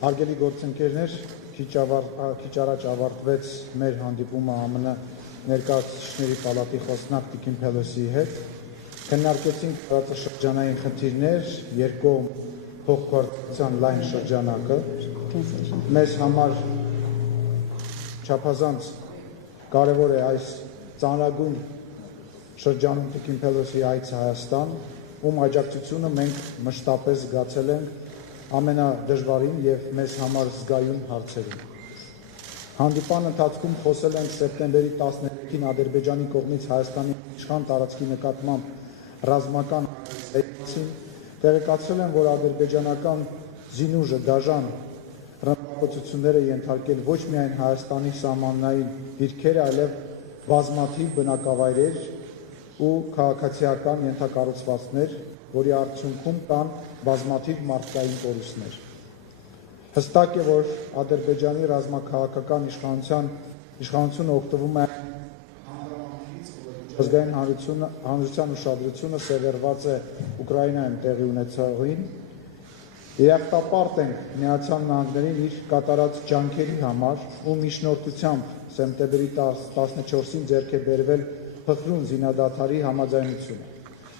Հարգելի գործընկերներ, քիչ առաջ ավարտվեց մեր հանդիպումը ԱՄՆ ներկայացուցիչների պալատի խոսնակ Նենսի Փելոսիի հետ։ Քննարկեցինք տարածաշրջանային խնդիրներ, երկկողմ փոխգործության լայն շրջանակը։ Մեզ համար չափազանց կարևոր է այս ծանրագույն շրջանում Նենսի Փելոսիի այցը Հայաստան, ում աջակցությունը մենք մշտապես զգացել ենք ամենադժվարին եւ մեզ համար զգայուն հարցերում։ Հանդիպան ընթացքում խոսել ենք սեպտեմբերի 13-ին Ադրբեջանի կողմից Հայաստանի իշխան տարածքի նկատմամբ ռազմական այցին, տեղեկացրել են, որ ադրբեջանական զինուժը դաժան ռմբակոծություններ է ենթարկել ոչ միայն Հայաստանի սահմանային դիրքերը, այլև բազմաթիվ բնակավայրեր ու քաղաքացիական ենթակառուցվածքներ, որի արդյունքում կան բազմաթիվ մարդկային կորուստներ։ Հստակ է, որ Ադրբեջանի ռազմաքաղաքական իշխանությունը օգտվում է ազգային հանրության ուշադրությունը սևեռված է Ուկրաինայում տեղի ունեցողին։ Երախտապարտ ենք Միացյալ Նահանգներին իր կատարած ջանքերի համար, ու միջնորդությամբ սեպտեմբերի 14-ին ձեռք է բերվել փխրուն զինադադարի համաձայնությունը։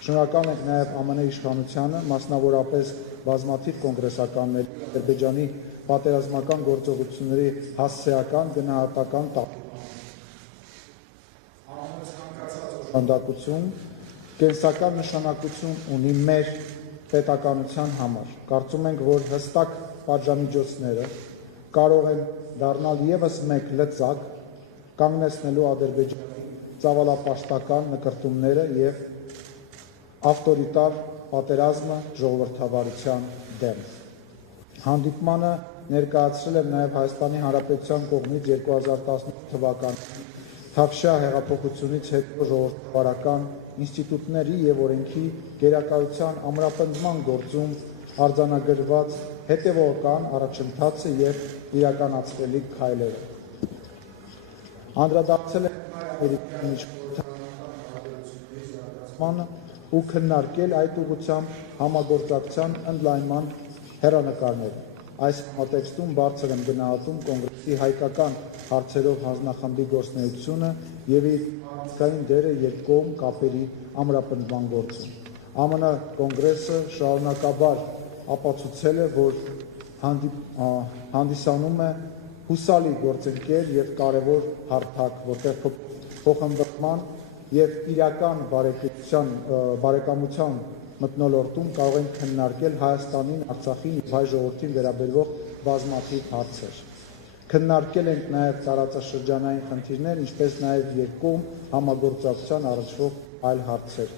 Շնորհակալ ենք նաև ԱՄՆ իշխանությանը, մասնավորապես բազմաթիվ կոնգրեսականների Ադրբեջանի պատերազմական գործողությունների հասցեական գնահատական տապանդակություն, կենսական նշանակություն ունի մեր պետականության համար։ Կարծում ենք, որ հստակ պատժամիջոցները կարող են դառնալ ևս մեկ լծակ կանգնեցնելու Ադրբեջանի ծավալապաշտական նկրտումները եւ ավտորիտար պատերազմը ժողովրդավարության դեմ։ Հանդիպմանը ներկայացրել եմ նաև Հայաստանի Հանրապետության կողմից 2018 թվականի Թավշյա հեղափոխությունից հետո ժողովրդավարական ինստիտուտների եւ օրենքի գերակայության ամրապնդման գործում արձանագրված հետևողական առաջընթացը եւ իրականացվելիք քայլերը։ Անդրադարձել եմ ամերիկյան միջնորդության ու քննարկել այդ ուղղությամբ համագործակցության ընդլայնման հեռանկարները։ Այս համատեքստում բարձր եմ գնահատում կոնգրեսի հայկական հարցերով հանձնախմբի գործունեությունը եւ իր ազգային դերը երկկողմ կապերի ամրապնդման գործում։ ԱՄՆ կոնգրեսը շարունակաբար ապացուցել է, որ հանդիսանում է հուսալի գործընկեր եւ կարեւոր հարթակ, որտեղ փոխհմբռնման եւ իրական բարեկամության մթնոլորտում կարող են քննարկել Հայաստանին, Արցախին եւ հայ ժողովրդին վերաբերող բազմաթիվ հարցեր։ Քննարկել ենք նաեւ տարածաշրջանային խնդիրներ, ինչպես նաեւ երկկողմ համագործակցության առնչվող այլ հարցեր։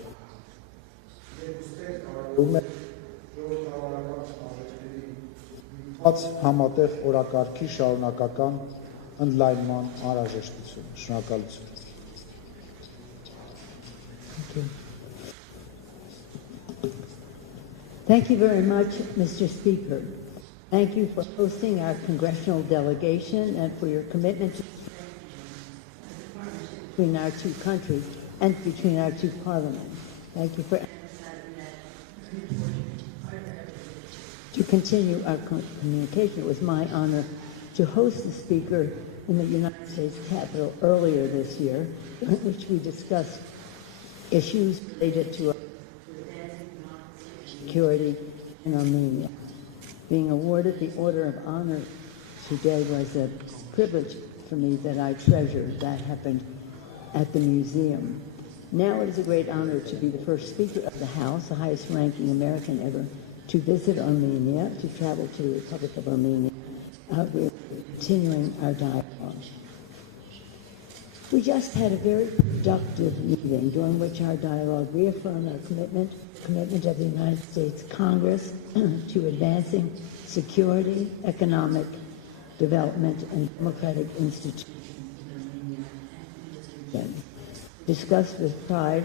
Համատեղ օրակարգի շարունակական ընդլայնման անհրաժեշտությունը։ Շնորհակալություն։ Thank you very much, Mr. Speaker. Thank you for hosting our congressional delegation and for your commitment to between our two countries and between our two parliaments. Thank you for to continue our communication. It was my honor to host the speaker in the United States Capitol earlier this year, in which we discussed issues related to security in Armenia. Being awarded the Order of Honor today was a privilege for me that I treasure. That happened at the museum. Now it is a great honor to be the first Speaker of the House, the highest ranking American ever, to visit Armenia, to travel to the Republic of Armenia. We're continuing our dialogue. We just had a very productive meeting during which our dialogue reaffirmed our commitment of the United States Congress to advancing security, economic development, and democratic institutions. Discussed with pride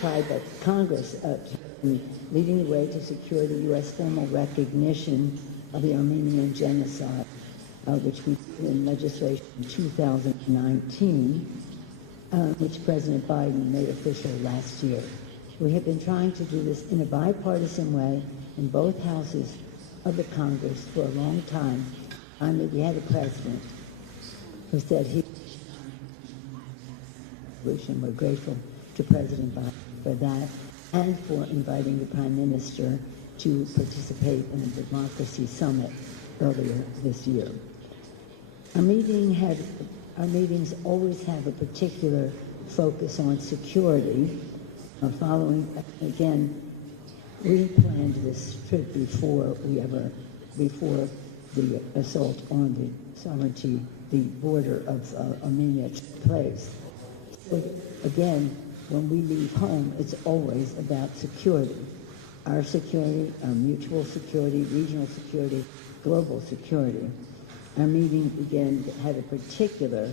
that Congress leading the way to secure the U.S. formal recognition of the Armenian genocide, which we did in legislation in 2019, which President Biden made official last year. We have been trying to do this in a bipartisan way in both houses of the Congress for a long time. I mean, we had a president who said we're grateful to President Biden for that and for inviting the Prime Minister to participate in a democracy summit earlier this year. Our meetings always have a particular focus on security. Following, again, we planned this trip before the assault on the sovereignty, the border of Armenia took place. So again, when we leave home, it's always about security. Our security, our mutual security, regional security, global security. Our meeting, again, had a particular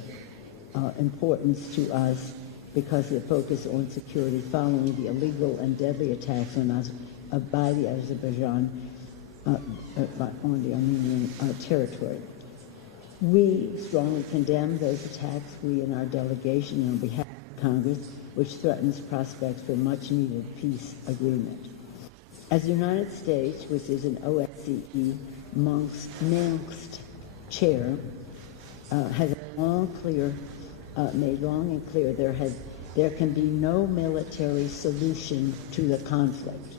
importance to us because of the focus on security following the illegal and deadly attacks on us by the Azerbaijan on the Armenian territory. We strongly condemn those attacks, we in our delegation and on behalf of Congress, which threatens prospects for much-needed peace agreement. As the United States, which is an OSCE Minsk chair, has made long and clear there can be no military solution to the conflict.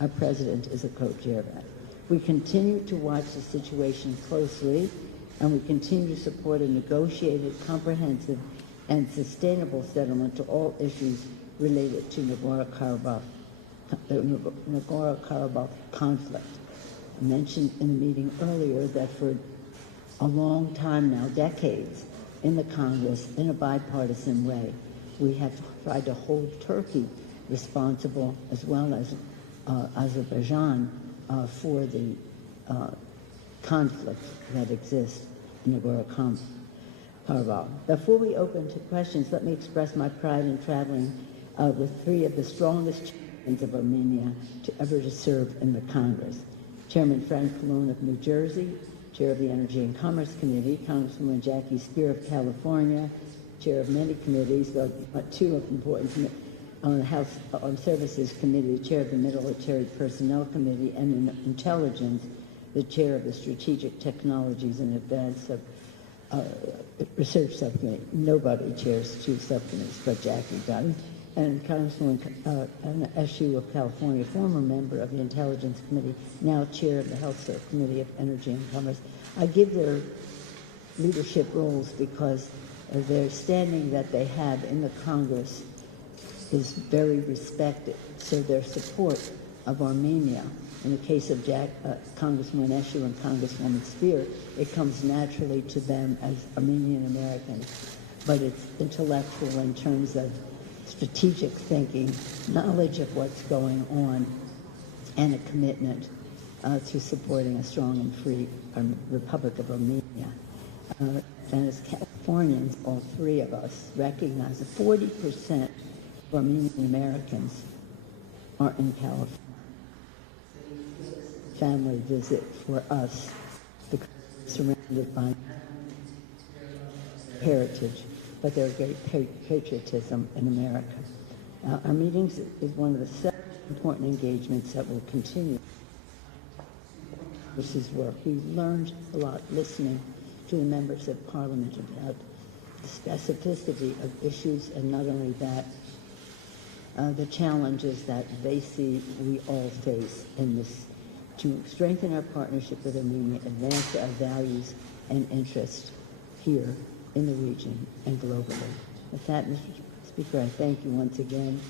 Our president is a co-chair of that. We continue to watch the situation closely, and we continue to support a negotiated, comprehensive, and sustainable settlement to all issues related to Nagorno-Karabakh conflict. I mentioned in the meeting earlier that for a long time now, decades, in the Congress, in a bipartisan way, we have tried to hold Turkey responsible, as well as Azerbaijan, for the conflict that exists in Nagorno-Karabakh. Before we open to questions, let me express my pride in traveling with three of the strongest champions of Armenia to ever to serve in the Congress. Chairman Frank Pallone of New Jersey, Chair of the Energy and Commerce Committee, Congresswoman Jackie Spear of California, Chair of many committees, but two of important on the House Armed Services Committee, the Chair of the Military Personnel Committee, and in Intelligence, the Chair of the Strategic Technologies and Advanced Research Subcommittee. Nobody chairs two subcommittees, but Jackie does. And Congresswoman Anna Eshoo of California, former member of the Intelligence Committee, now Chair of the Health Subcommittee of Energy and Commerce. I give their leadership roles because their standing that they have in the Congress is very respected. So their support of Armenia, in the case of Congresswoman Eshoo and Congresswoman Spear, it comes naturally to them as Armenian Americans, but it's intellectual in terms of strategic thinking, knowledge of what's going on, and a commitment to supporting a strong and free Republic of Armenia. And as Californians, all three of us recognize that 40% of Armenian Americans are in California. Family visit for us, because we're surrounded by heritage, but there's great patriotism in America. Our meetings is one of the several important engagements that will continue. This is work. We learned a lot listening to the members of Parliament about the specificity of issues, and not only that, the challenges that they see we all face in this, to strengthen our partnership with Armenia, advance our values and interests here in the region and globally. With that, Mr. Speaker, I thank you once again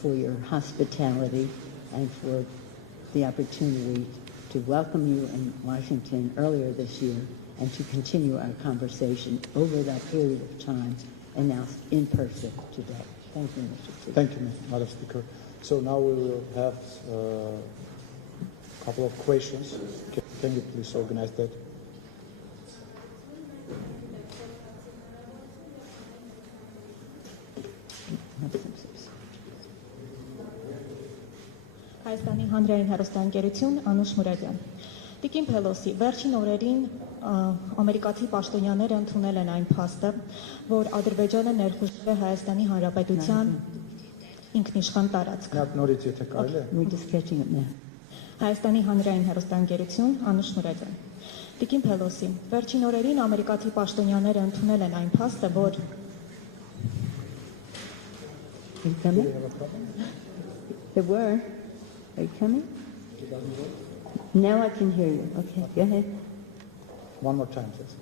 for your hospitality and for the opportunity to welcome you in Washington earlier this year and to continue our conversation over that period of time and now in person today. Thank you, Mr. Speaker. Thank you, Madam Speaker. So now we will have a couple of questions. Can you please organize that? Հայաստանի հանրային հեռուստաընկերություն, Անուշ Մուրադյան։ Տիկին Փելոսի, վերջին օրերին ամերիկացի պաշտոնյաները ընդունել են այն փաստը, որ Ադրբեջանը ներխուժել է Հայաստանի Հանրապետության ինքնիշխան տարածք։ Նորից եթե կարելի է։ We're just catching up now. Հայաստանի հանրային հեռուստաընկերություն, Անուշ Մուրադյան։ Տիկին Փելոսի, վերջին օրերին ամերիկացի պաշտոնյաները ընդունել են այն փաստը, որ You coming? There were. Are you coming? Now I can hear you. Okay, go ahead. One more time, please.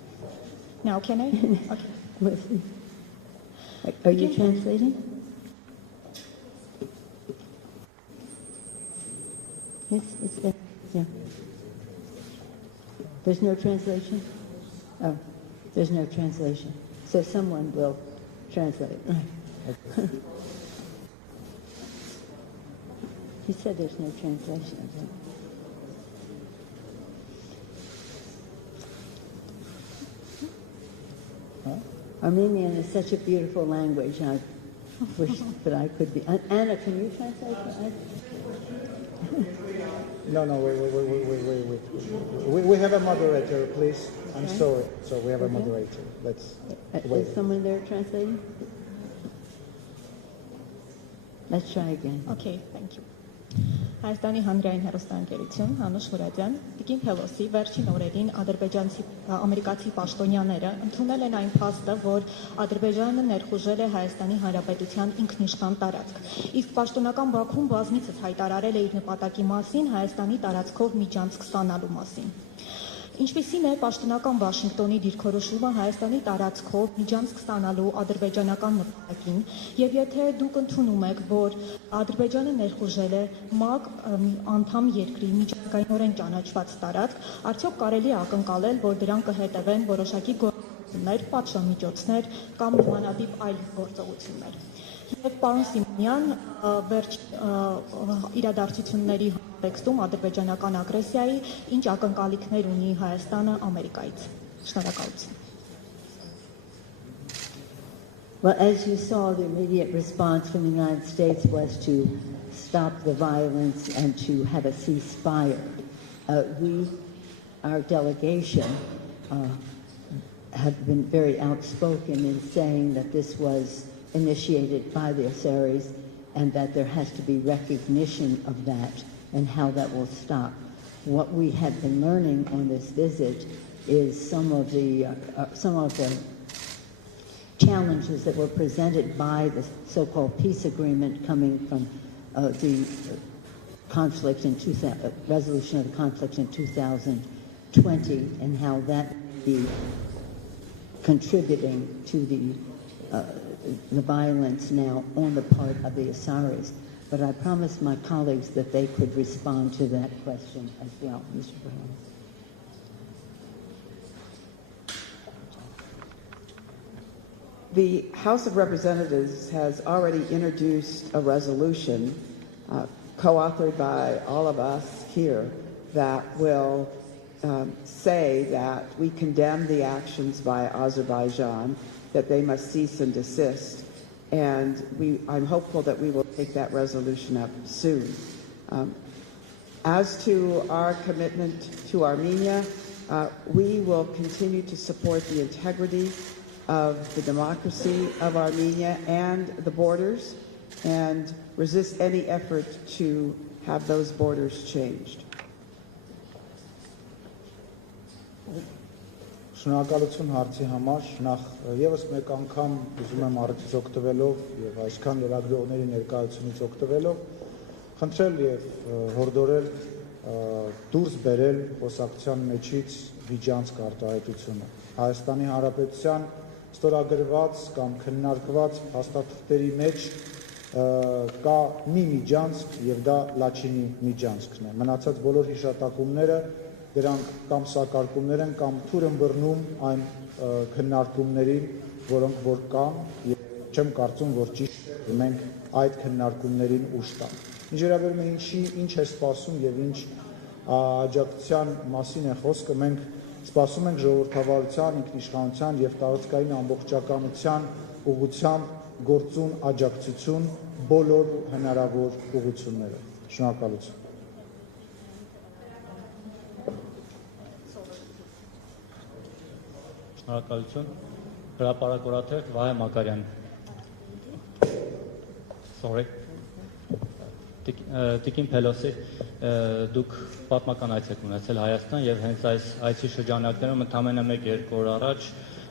now can I? Okay. Listen. Are you translating? It's there. Yeah. There's no translation? Oh, there's no translation. So someone will translate. Right. He said there's no translation. Armenian is such a beautiful language. I wish that I could be. Anna, can you translate? No, wait. We have a moderator, please. I'm sorry. So we have a moderator. Let's wait. Is someone there translating? Let's try again. Okay, thank you. Հայաստանի հանրային հեռուստաընկերություն, Անուշ Մուրադյան, Տիկին Փելոսի, վերջին օրերին ամերիկացի պաշտոնյաները ընդունել են այն փաստը, որ Ադրբեջանը ներխուժել է Հայաստանի Հանրապետության ինքնիշխան տարածք։ Իսկ պաշտոնական Բաքուն բազմիցս հայտարարել է իր նպատակի մասին Հայաստանի տարածքով միջանցք ստանալու մասին։ Ինչպիսին է պաշտոնական Վաշինգտոնի դիրքորոշումը Հայաստանի տարածքով միջանցք ստանալու ադրբեջանական նպատակին, եւ եթե դուք ընդունում եք, որ Ադրբեջանը ներխուժել է ՄԱԿ անդամ երկրի միջազգայինորեն ճանաչված տարածք, արդյոք կարելի է ակնկալել, որ դրան կհետևեն որոշակի գործողություններ, պատժամիջոցներ կամ նմանատիպ այլ գործողություններ։ Եվ պարոն Սիմոնյան, վերջ իրադարձությունների տեքստում ադրբեջանական ագրեսիայի ինչ ակնկալիքներ ունի Հայաստանը Ամերիկայից։ Շնորհակալություն։ Well, as you saw, the immediate response from the United States was to stop the violence and to have a ceasefire. Our delegation, have been very outspoken in saying that this was initiated by the Azeris and that there has to be recognition of that and how that will stop. What we have been learning on this visit is some of the challenges that were presented by the so-called peace agreement coming from the conflict in resolution of the conflict in 2020, and how that be contributing to the violence now on the part of the Azeris. But I promised my colleagues that they could respond to that question as well. Mr. Brown. The House of Representatives has already introduced a resolution co-authored by all of us here that will say that we condemn the actions by Azerbaijan, that they must cease and desist. And I'm hopeful that we will take that resolution up soon. As to our commitment to Armenia, we will continue to support the integrity of the democracy of Armenia and the borders, and resist any effort to have those borders changed. Շնորհակալություն հարցի համար, նախ եւս մեկ անգամ ուզում եմ առիթից օգտվելով եւ այսքան լրագրողների ներկայությունից օգտվելով խնդրել եւ հորդորել դուրս բերել խոսակցության մեջից միջանցք արտահայտությունը։ Հայաստանի Հանրապետության ստորագրված կամ քննարկված փաստաթղթերի մեջ կա մի միջանցք եւ դա Լաչինի միջանցքն է։ Մնացած բոլոր հիշատակումները դրանք կամ սակարկումներ են կամ թուր են բռնում այն քննարկումներին, որոնք որ կան, եւ չեմ կարծում, որ ճիշտ մենք այդ քննարկումներին ուշ տանք։ Ինչ վերաբերում է ինչ է սպասում եւ ինչ աջակցության մասին է խոսքը, մենք սպասում ենք ժողովրդավարության, ինքնիշխանության եւ տարածքային ամբողջականության ուղղությամբ գործուն աջակցություն բոլոր հնարավոր ուղղություններով։ Շնորհակալություն։ Շնորհակալություն, հրապարակորաթերթ Վահե Մակարյան։ Տիկին Փելոսի, դուք պատմական այց եք ունեցել Հայաստան եւ հենց այս այցի շրջանակներում ընդամենը 1-2 օր առաջ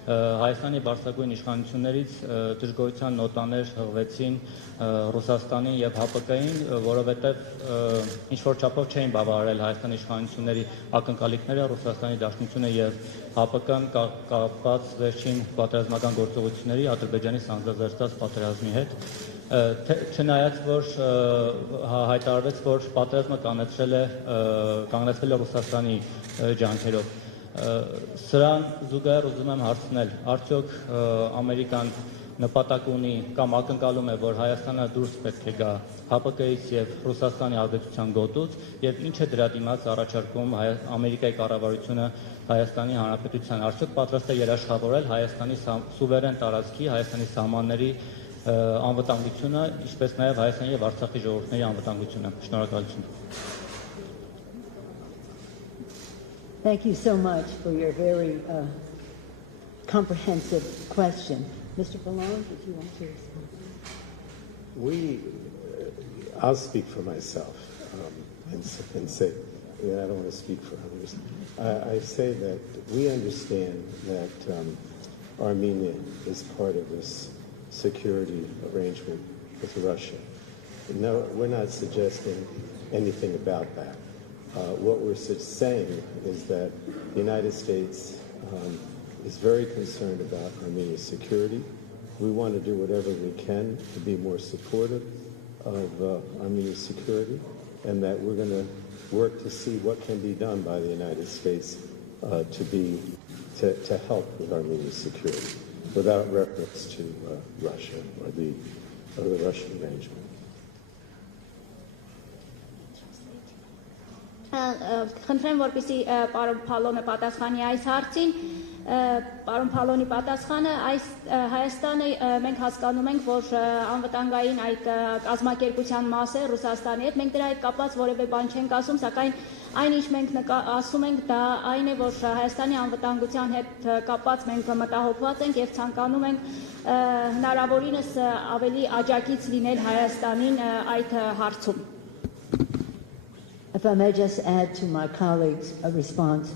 Հայաստանի բարձրագույն իշխանություններից դժգոհության նոտաներ հղվեցին Ռուսաստանին եւ ՀԱՊԿ-ին, որովհետեւ ինչ որ չափով չէին բավարարել Հայաստանի իշխանությունների ակնկալիքները Ռուսաստանի Դաշնությունը եւ ՀԱՊԿ-ն կապված վերջին պատերազմական գործողությունների Ադրբեջանի սանձազերծած պատերազմի հետ, չնայած որ հայտարարվեց, որ պատերազմը կանգնեցվել է Ռուսաստանի ջանքերով։ Սրան զուգահեռ ուզում եմ հարցնել, արդյոք Ամերիկան նպատակ ունի կամ ակնկալում է, որ Հայաստանը դուրս պետք է գա ՀԱՊԿ-ից եւ Ռուսաստանի ազդեցության գոտուց եւ ինչ է դրա դիմաց առաջարկում Ամերիկայի կառավարությունը Հայաստանի Հանրապետության, արդյոք պատրաստ է երաշխավորել Հայաստանի սուվերեն տարածքի, Հայաստանի սահմանների անվտանգությունը, ինչպես նաեւ Հայաստանի եւ Արցախի ժողովուրդների անվտանգությունը։ Շնորհակալություն։ Thank you so much for your very comprehensive question. Mr. Ballone, did you want to respond? I'll speak for myself and say, I don't want to speak for others. I say that we understand that Armenia is part of this security arrangement with Russia. No, we're not suggesting anything about that. What we're saying is that the United States is very concerned about Armenia's security. We want to do whatever we can to be more supportive of Armenia's security, and that we're going to work to see what can be done by the United States to help with Armenia's security, without reference to Russia or the Russian arrangement. Խնդրեմ, որպեսզի պարոն Փալոնը պատասխանի այս հարցին, պարոն Փալոնի պատասխանը, այս Հայաստանը մենք հասկանում ենք, որ անվտանգային այդ կազմակերպության մաս է Ռուսաստանի հետ, մենք դրա հետ կապված որևէ բան չենք ասում, սակայն այն ինչ մենք ասում ենք, դա այն է, որ Հայաստանի անվտանգության հետ կապված մենք մտահոգված ենք եւ ցանկանում ենք հնարավորինս ավելի աջակից լինել Հայաստանին այդ հարցում։ If I may just add to my colleagues' response,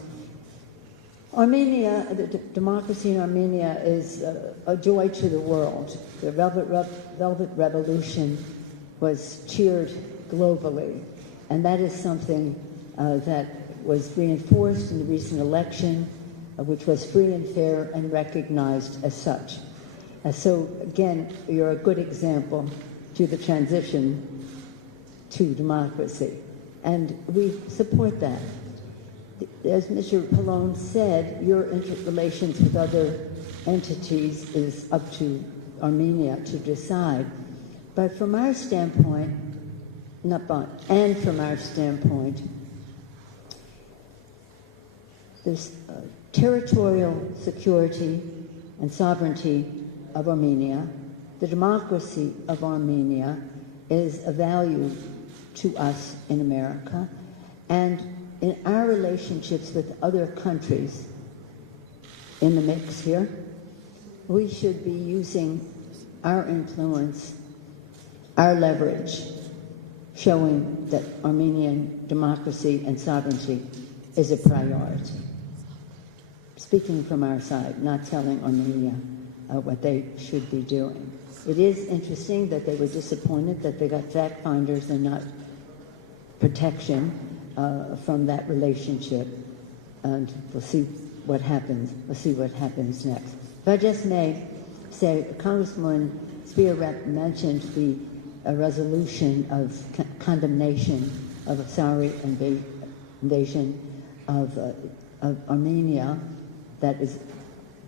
Armenia, the democracy in Armenia is a joy to the world. The Velvet Revolution was cheered globally, and that is something that was reinforced in the recent election, which was free and fair and recognized as such. So again, you're a good example to the transition to democracy. And we support that. As Mr. Pallone said, your interrelations with other entities is up to Armenia to decide. But from our standpoint, this territorial security and sovereignty of Armenia, the democracy of Armenia is a value to us in America, and in our relationships with other countries in the mix here, we should be using our influence, our leverage, showing that Armenian democracy and sovereignty is a priority. Speaking from our side, not telling Armenia what they should be doing. It is interesting that they were disappointed that they got fact finders and not protection from that relationship, and we'll see what happens. We'll see what happens next. If I just may say, Congressman Spear-Rep mentioned the resolution of condemnation of a Saudi invasion of Armenia that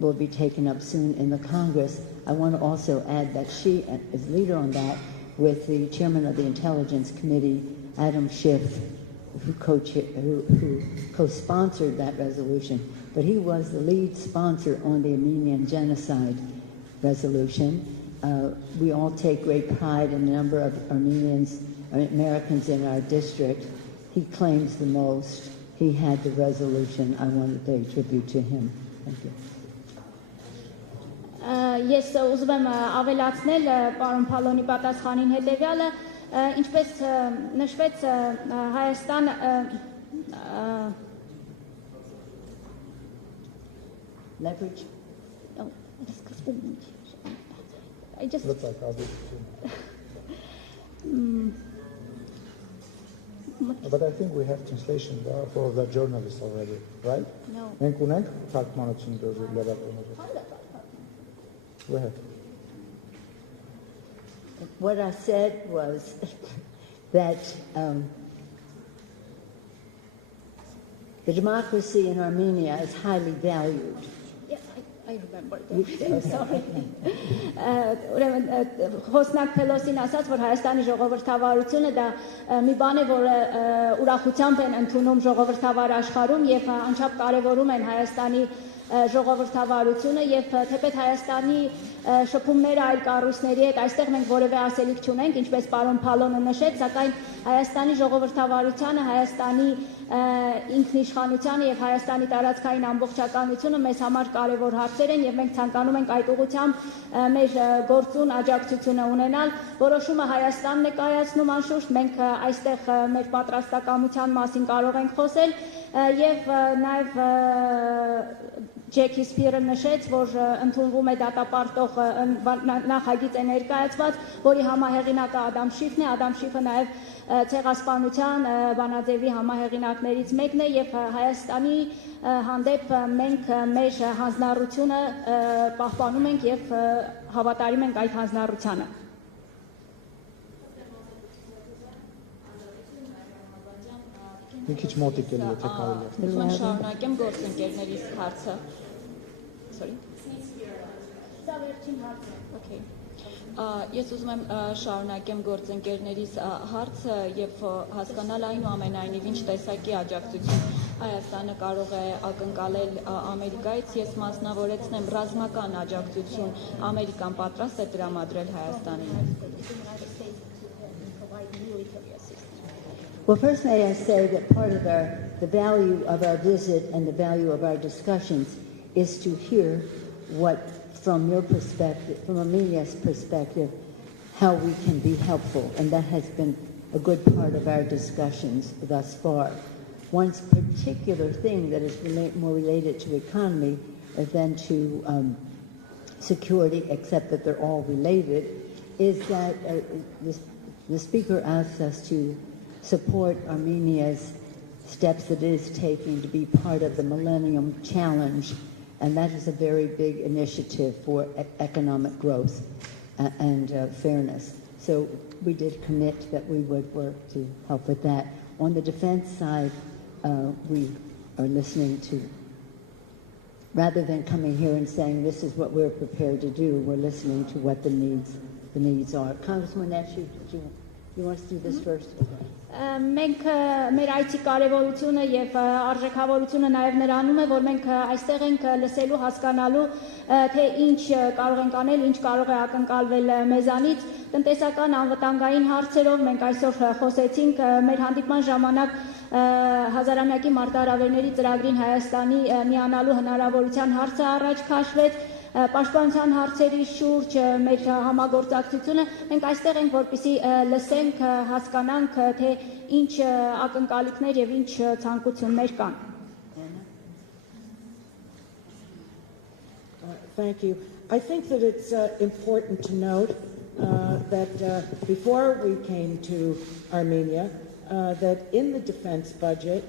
will be taken up soon in the Congress. I want to also add that she is leader on that with the chairman of the Intelligence Committee, Adam Schiff, who co-sponsored that resolution, but he was the lead sponsor on the Armenian genocide resolution. We all take great pride in the number of Americans in our district. He claims the most. He had the resolution. I want to pay tribute to him. Thank you. Ես ուզում եմ ավելացնել պարոն Փալոնի պատասխանին հետևյալը, ինչպես նշվեց Հայաստան Leverage. No, I just But I think we have translation for the journalists already, right? No. Մենք ունենք թարգմանություն լրատվամիջոցի։ Go ahead. What I said was that the democracy in Armenia is highly valued. Yeah, I remember. Okay. Sorry. Ուրեմն Խոսնակ Փելոսին ասաց, որ Հայաստանի ժողովրդավարությունը դա մի բան է, որը ուրախությամբ են ընդունում ժողովրդավար աշխարհում եւ անչափ կարեւորում են Հայաստանի ժողովրդավարությունը եւ թեպետ Հայաստանի շփումները այլ կառույցների հետ այստեղ մենք որևէ ասելիք չունենք, ինչպես պարոն Փալոնը նշեց, սակայն Հայաստանի ժողովրդավարությունը, Հայաստանի ինքնիշխանությանը եւ Հայաստանի տարածքային ամբողջականությունը մեզ համար կարեւոր հարցեր են եւ մենք ցանկանում ենք այդ ուղղությամբ մեր գործուն աջակցությունը ունենալ։ Որոշումը Հայաստանն է կայացնում անշուշտ, մենք այստեղ մեր պատրաստակամության մասին կարող ենք խոսել եւ նաեւ Ջեքի Սփիրը նշեց, որ ընդունվում է դատապարտող նախագիծ է ներկայացված, որի համահեղինակը Ադամ Շիֆն է, Ադամ Շիֆը նաև ցեղասպանության բանաձևի համահեղինակներից մեկն է եւ Հայաստանի հանդեպ մենք մեր հանձնառությունը պահպանում ենք եւ հավատարիմ ենք այդ հանձնառությանը։ Մի քիչ մոտիկ էլի, եթե կարելի է։ Ուզում եմ շարունակեմ գործընկերներիս հարցը։ Sorry. Դա վերջին հարցը։ Okay. Ես ուզում եմ շարունակեմ գործընկերներիս հարցը եւ հասկանալ այնուամենայնիվ ինչ տեսակի աջակցություն Հայաստանը կարող է ակնկալել Ամերիկայից։ Ես մասնավորեցնեմ ռազմական աջակցություն Ամերիկան պատրաստ է տրամադրել Հայաստանին։ Well, first may I say that part of the value of our visit and the value of our discussions is to hear what, from your perspective, from Armenia's perspective, how we can be helpful. And that has been a good part of our discussions thus far. One particular thing that is more related to economy than to security, except that they're all related, is that the speaker asks us to support Armenia's steps that it is taking to be part of the Millennium Challenge, and that is a very big initiative for economic growth and fairness. So we did commit that we would work to help with that. On the defense side, we are listening to, rather than coming here and saying this is what we're prepared to do, we're listening to what the needs are. Congresswoman Ashley, you want us to do this first? Մենք մեր այցի կարևորությունը եւ արժեքավորությունը նաեւ նրանում է, որ մենք այստեղ ենք լսելու, հասկանալու, թե ինչ կարող ենք անել, ինչ կարող է ակնկալվել մեզանից, տնտեսական անվտանգային հարցերով մենք այսօր խոսեցինք մեր հանդիպման ժամանակ հազարամյակի մարտահրավերների ծրագրին Հայաստանի միանալու հնարավորության հարցը առաջ քաշվեց, պաշտպանության հարցերի շուրջ մեր համագործակցությունը մենք այստեղ ենք որպեսզի լսենք, հասկանանք, թե ինչ ակնկալիքներ եւ ինչ ցանկություններ կան։ Thank you. I think that it's important to note that before we came to Armenia, that in the defense budget,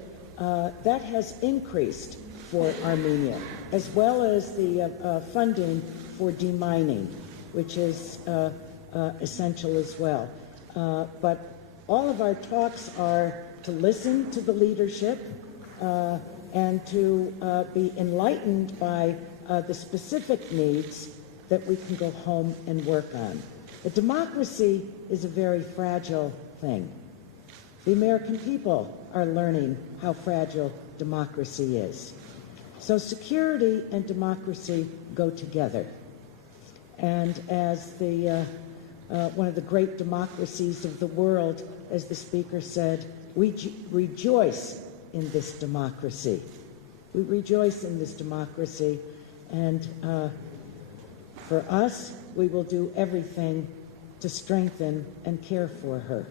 that has increased for Armenia, as well as the funding for demining, which is essential as well. But all of our talks are to listen to the leadership and to be enlightened by the specific needs that we can go home and work on. The democracy is a very fragile thing. The American people are learning how fragile democracy is. So security and democracy go together. And as one of the great democracies of the world, as the speaker said, we rejoice in this democracy. We rejoice in this democracy, and for us, we will do everything to strengthen and care for her.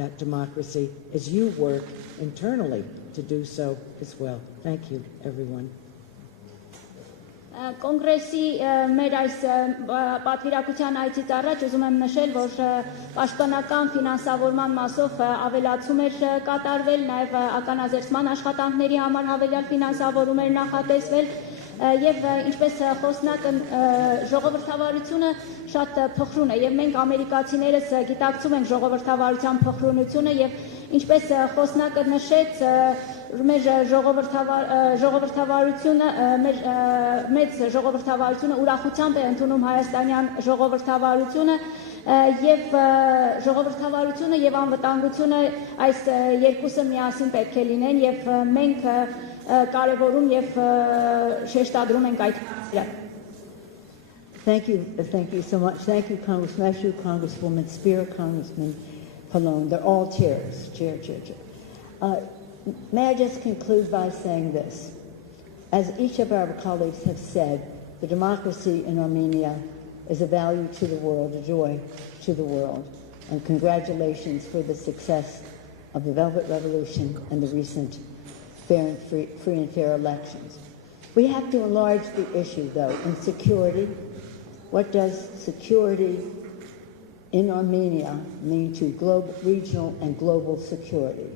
that democracy as you work internally to do so as well. Thank you, everyone. Կոնգրեսի մեր այս պատվիրակության այցից առաջ ուզում եմ նշել, որ պաշտպանական ֆինանսավորման մասով ավելացում էր կատարվել, նաև ականազերծման աշխատանքների համար հավելյալ ֆինանսավորում էր նախատեսվել, եւ ինչպես խոսնակը ժողովրդավարությունը շատ փխրուն է եւ մենք ամերիկացիներս գիտակցում ենք ժողովրդավարության փխրունությունը եւ ինչպես խոսնակը նշեց մեր ժողովրդավարությունը մեծ ժողովրդավարությունը ուրախությամբ է ընդունում հայաստանյան ժողովրդավարությունը եւ ժողովրդավարությունը եւ անվտանգությունը այս երկուսը միասին պետք է լինեն եւ մենք կարևորում եւ շեշտադրում ենք այդ հարցերը. Thank you so much. Thank you, Congressman Meshew, Congresswoman Spear, Congressman Pallone. They're all chairs. Chair. May I just conclude by saying this. As each of our colleagues have said, the democracy in Armenia is a value to the world, a joy to the world. And congratulations for the success of the Velvet Revolution and the recent free and fair elections. We have to enlarge the issue, though, in security. What does security in Armenia mean to regional and global security?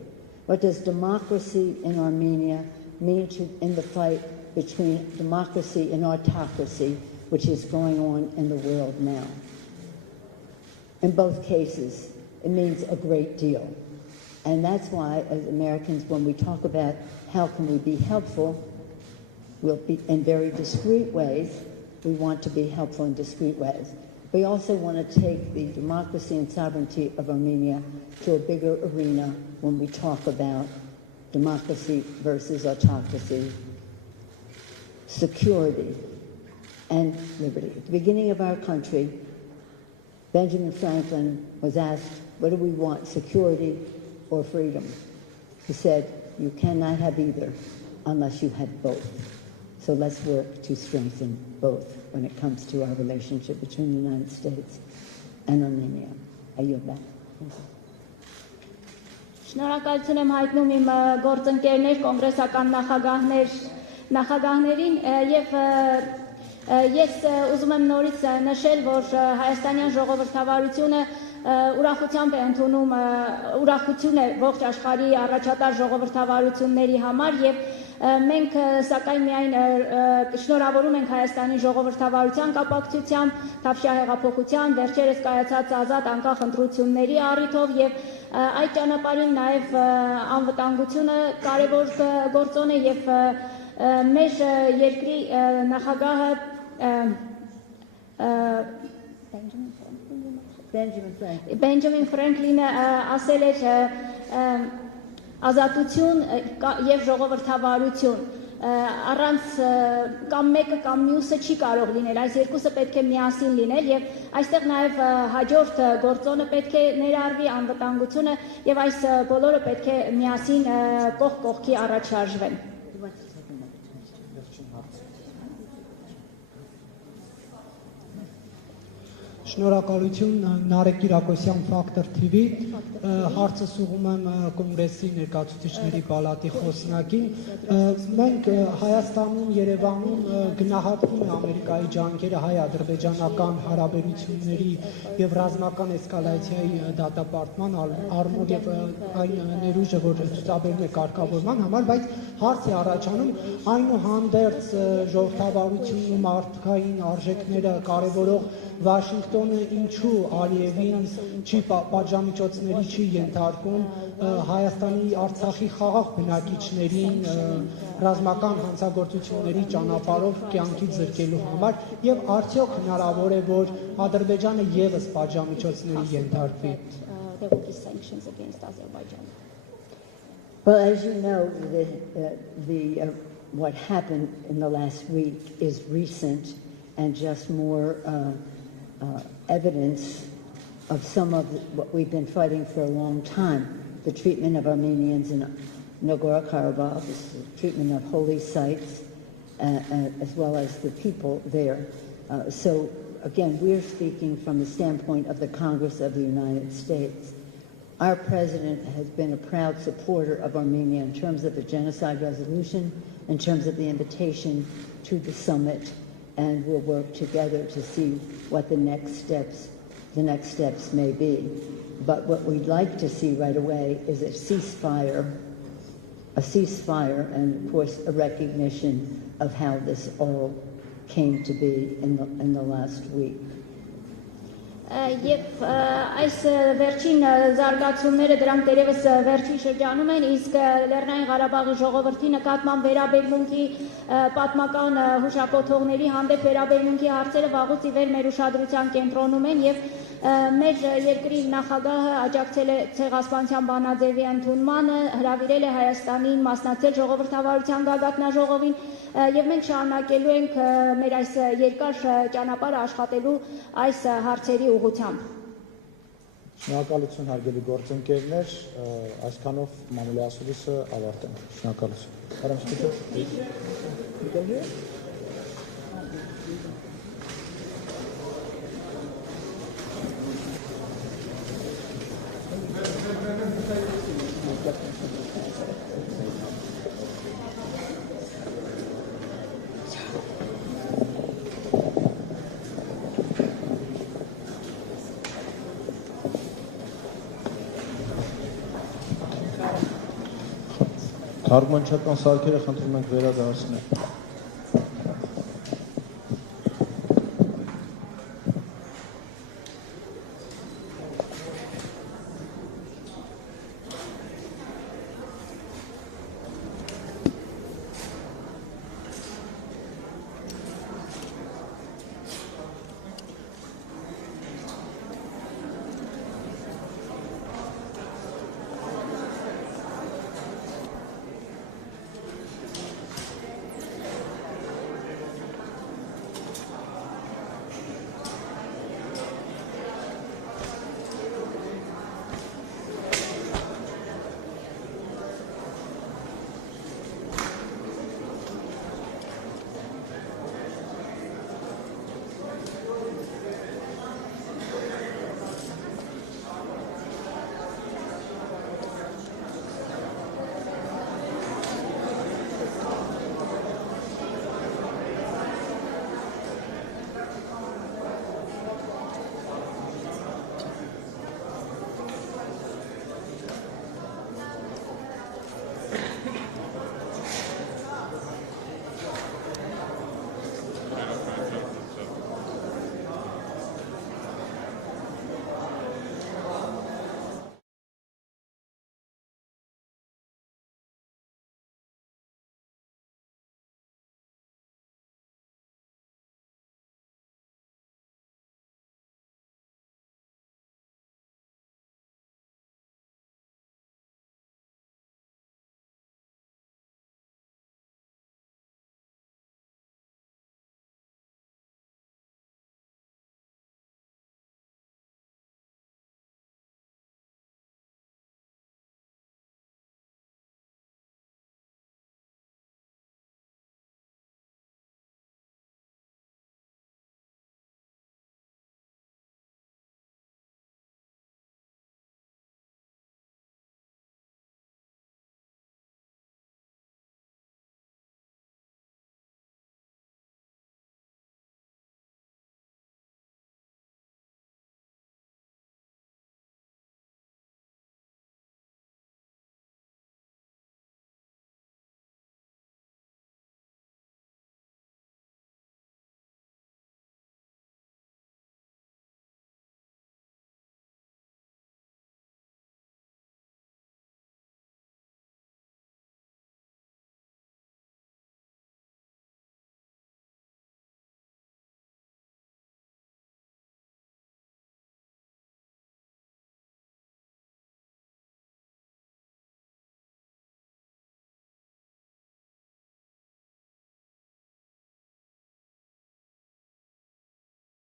What does democracy in Armenia mean in the fight between democracy and autocracy, which is going on in the world now? In both cases, it means a great deal. And that's why, as Americans, when we talk about how can we be helpful, we'll be in very discreet ways. We want to be helpful in discreet ways. We also want to take the democracy and sovereignty of Armenia to a bigger arena when we talk about democracy versus autocracy, security, and liberty. At the beginning of our country, Benjamin Franklin was asked, what do we want, security or freedom? He said, you cannot have either unless you have both. So let's work to strengthen both when it comes to our relationship between the United States and Armenia. I yield back. Շնորհակալություն եմ հայտնում իմ գործընկերներ, կոնգրեսական նախագահներին եւ ես ուզում եմ նորից նշել, որ հայաստանյան ժողովրդավարությունը ուրախությամբ է ընդունում ուրախություն է ողջ աշխարհի առաջատար ժողովրդավարությունների համար եւ մենք սակայն միայն շնորհավորում ենք Հայաստանի ժողովրդավարության կապակցությամբ, Թավշյա հեղափոխության, վերջերս կայացած ազատ անկախ ընտրությունների առիթով եւ այդ ճանապարհին նաեւ անվտանգությունը կարեւոր գործոն է եւ մեր երկրի նախագահը Benjamin Franklin-ը ասել էր ազատություն եւ ժողովրդավարություն առանց կամ մեկը կամ մյուսը չի կարող լինել, այս երկուսը պետք է միասին լինել եւ այստեղ նաեւ հաջորդ գործոնը պետք է ներառվի անվտանգությունը եւ այս բոլորը պետք է միասին կողք կողքի առաջ շարժվեն. Շնորհակալություն Նարեկ Կիրակոսյան Factor TV հարցը ուղղում եմ կոնգրեսի ներկայացուցիչների պալատի խոսնակին մենք Հայաստանում Երևանում գնահատվում է Ամերիկայի ջանքերը հայ-ադրբեջանական հարաբերությունների եւ ռազմական էսկալացիայի դատապարտման առումով եւ այն ներուժը որ ցուցաբերում է կարգավորման համար բայց հարց է առաջանում այնուհանդերձ ժողովրդավարությունն ու մարդկային արժեքները կարևորող Վաշինգտոնը ինչու Ալիևին չի պատժամիջոցների չի ենթարկում Հայաստանի Արցախի խաղաղ բնակիչներին ռազմական հանցագործությունների ճանապարհով կյանքից զրկելու համար եւ արդյոք հնարավոր է որ Ադրբեջանը եւս պատժամիջոցների ենթարկվի Well, as you know, what happened in the last week is recent and just more evidence of some of what we've been fighting for a long time, the treatment of Armenians in Nagorno-Karabakh, the treatment of holy sites, as well as the people there. So, again, we're speaking from the standpoint of the Congress of the United States. Our president has been a proud supporter of Armenia in terms of the genocide resolution, in terms of the invitation to the summit, and we'll work together to see what the next steps may be. But what we'd like to see right away is a ceasefire, and of course a recognition of how this all came to be in the last week. Եվ այս վերջին զարգացումները դրանք դերևս վերջին շրջանում են, իսկ Լեռնային Ղարաբաղի ժողովրդի նկատմամբ վերաբերմունքի պատմական հուշակոթողների հանդեպ վերաբերմունքի հարցերը վաղուց ի վեր մեր ուշադրության կենտրոնում են եւ մեր երկրի նախագահը աջակցել է ցեղասպանության բանաձևի ընդունմանը, հրավիրել է Հայաստանին մասնակցել ժողովրդավարության գագաթնաժողովին եւ մենք շարունակելու ենք մեր այս երկար ճանապարհը աշխատելու այս հարցերի ուղղությամբ։ Շնորհակալություն հարգելի գործընկերներ, այսքանով մամուլի ասուլիսը ավարտենք։ Շնորհակալություն։ Թարգմանչական սարքերը խնդրում ենք վերադարձնել։